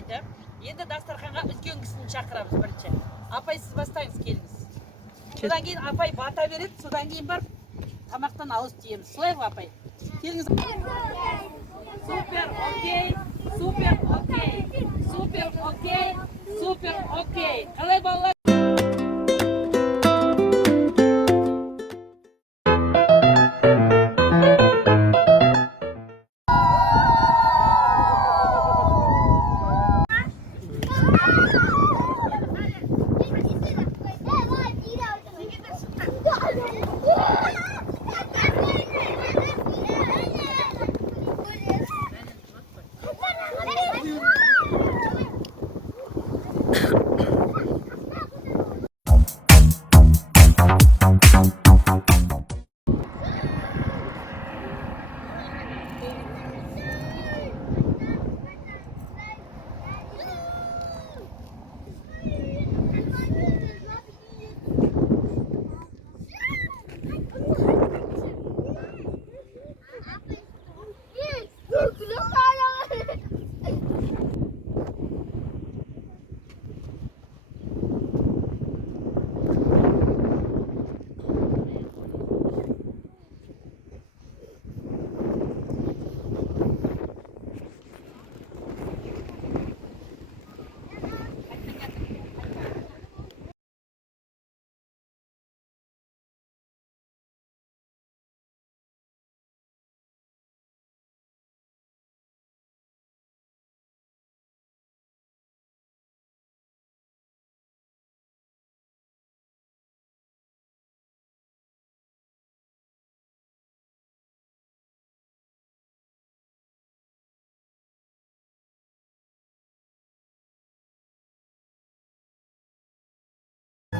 айтып, енді дастарханға үлкен кісіні шақырамыз бірінші. Апай, сіз бастаңыз, келіңіз. Содан кейін апай бата береді, содан кейін барып тамақтан ауыз тиеміз. Солай ғой, апай? Келіңіз. Супер, окей, супер, окей, супер, окей, супер, окей. Қалай балалар?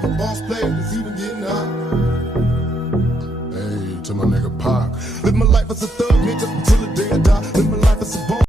The boss player is even getting up. Hey, to my nigga Pac. Live my life as a thug, nigga.